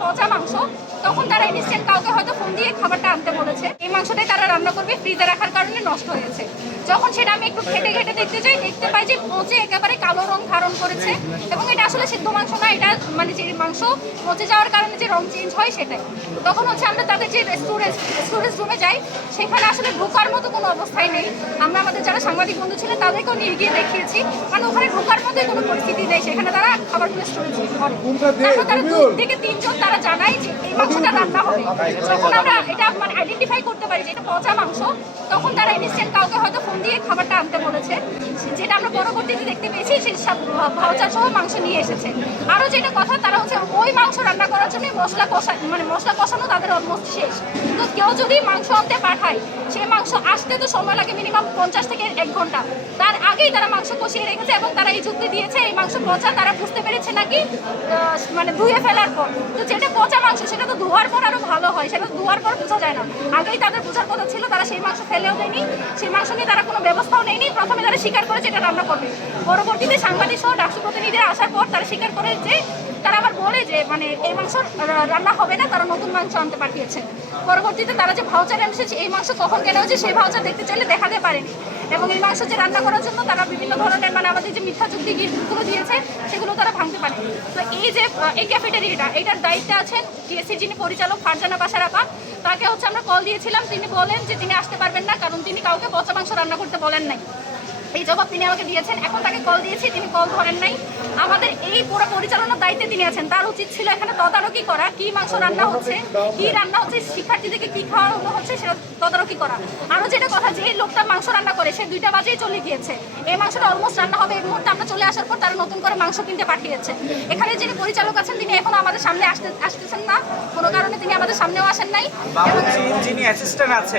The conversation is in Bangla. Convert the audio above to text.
পচা মাংস, তখন তারা ইনস্ট্যান্ট কাউকে হয়তো ফোন দিয়ে খাবারটা আনতে বলেছে। এই মাংসটাই তারা রান্না করবে, ফ্রিজে রাখার কারণে নষ্ট হয়েছে। যখন সেটা আমি একটু ঘেটে ঘেটে দেখতে যাই, দেখতে পাই যে পচে একেবারে কালো রং ধারণ করেছে। এবং এটা আসলে সিদ্ধ মাংস না, এটা মানে যে মাংস পচে যাওয়ার কারণে যে রং চেঞ্জ হয় সেটাই। তখন হচ্ছে আমরা তাদের যে স্টোরেজ রুমে যাই, সেখানে আসলে ঢোকার মতো কোনো অবস্থাই নেই। আমরা আমাদের যারা সাংবাদিক বন্ধু ছিলেন তাদেরকেও নিয়ে গিয়ে দেখিয়েছি, কারণ ওখানে ঢোকার মতোই কোনো পরিস্থিতি নেই। সেখানে তারা খাবারগুলো স্টোরেজ করে, তারপর তারা 2 থেকে 3 জন তারা জানায় যে এই মাংসটা রান্না হবে। যখন আমরা এটা মানে আইডেন্টিফাই করতে পারি যে এটা পচা মাংস, তখন তারা ইনস্ট্যান্ট কাউকে হয়তো ফোন দিয়ে খাবারটা আনতে বলেছে। যেটা আমরা পরবর্তীতে দেখতে পেয়েছি, সেই সব ভাউচার সহ মাংস নিয়ে এসেছে। আরও যেটা কথা, তারা হচ্ছে ওই মাংস রান্না করার জন্য মশলা কষানো তাদের অলমোস্ট শেষ। তো কেউ যদি মাংস আনতে পাঠায়, সেই মাংস আসতে তো সময় লাগে মিনিমাম 50 থেকে 1 ঘন্টা। তার আগেই তারা মাংস কষিয়ে রেখেছে এবং তারা এই যুক্তি দিয়েছে এই মাংস পচা তারা বুঝতে পেরেছে নাকি মানে ধুয়ে ফেলার পর। তো যেটা পচা মাংস সেটা তো ধোয়ার পর আরও ভালো হয়, সেটা ধোয়ার পর বোঝা যায় না। আগেই তাদের বোঝার কথা ছিল, তারা সেই মাংস ফেলেও দেয়নি, সেই মাংস নিয়ে তারা কোনো ব্যবস্থাও নেয়নি। প্রথমে তারা স্বীকার করেছে এটা রান্না করবে, পরবর্তীতে সাংবাদিক সহ ডাকসু প্রতিনিধিরা আসার পর তারা স্বীকার করে যে তারা আবার বলে যে মানে এই মাংস রান্না হবে না, তারা নতুন মাংস আনতে পাঠিয়েছে। পরবর্তীতে তারা যে ভাউচার এসেছে এই মাংস কখন কেনা হয়েছে সেই ভাউচার দেখতে চাইলে দেখাতে পারেনি। এবং এই মাংস যে রান্না করার জন্য তারা বিভিন্ন ধরনের মানে আমাদের যে মিথ্যা যুক্তিগুলো দিয়েছে সেগুলো তারা ভাঙতে পারে। তো এই যে এই ক্যাফেটেরিয়াটা, এটার দায়িত্বে আছেন টিএসসি যিনি পরিচালক ফারজানা বাশার আপা। তাকে হচ্ছে আমরা কল দিয়েছিলাম, তিনি বলেন যে তিনি আসতে পারবেন না, কারণ তিনি কাউকে পচা মাংস রান্না করতে বলেন নাই। এই জবাব তিনি আমাকে দিয়েছেন। এখন তাকে কল দিয়েছি, তিনি কল ধরেন নাই। আমাদের এই পুরো পরিচালনার দায়িত্বে তিনি আছেন, তার উচিত ছিল এখানে তদারকি করা, কি মাংস রান্না হচ্ছে, কি রান্না হচ্ছে, শিক্ষার্থীদেরকে কি খাওয়ানো হচ্ছে সেটা তদারকি করা। আরও যেটা কথা, যে লোকটা মাংস রান্না করে সে 2টা বাজেই চলে গিয়েছে। এই মাংসটা অলমোস্ট রান্না হবে, এই মুহূর্তে আমরা চলে আসার পর তারা নতুন করে মাংস কিনতে পাঠিয়েছে। এখানে যিনি পরিচালক আছেন তিনি এখন আমাদের সামনে আসতেছেন না, কোনো কারণে তিনি আমাদের সামনেও আসেন নাই। যিনি অ্যাসিস্ট্যান্ট আছে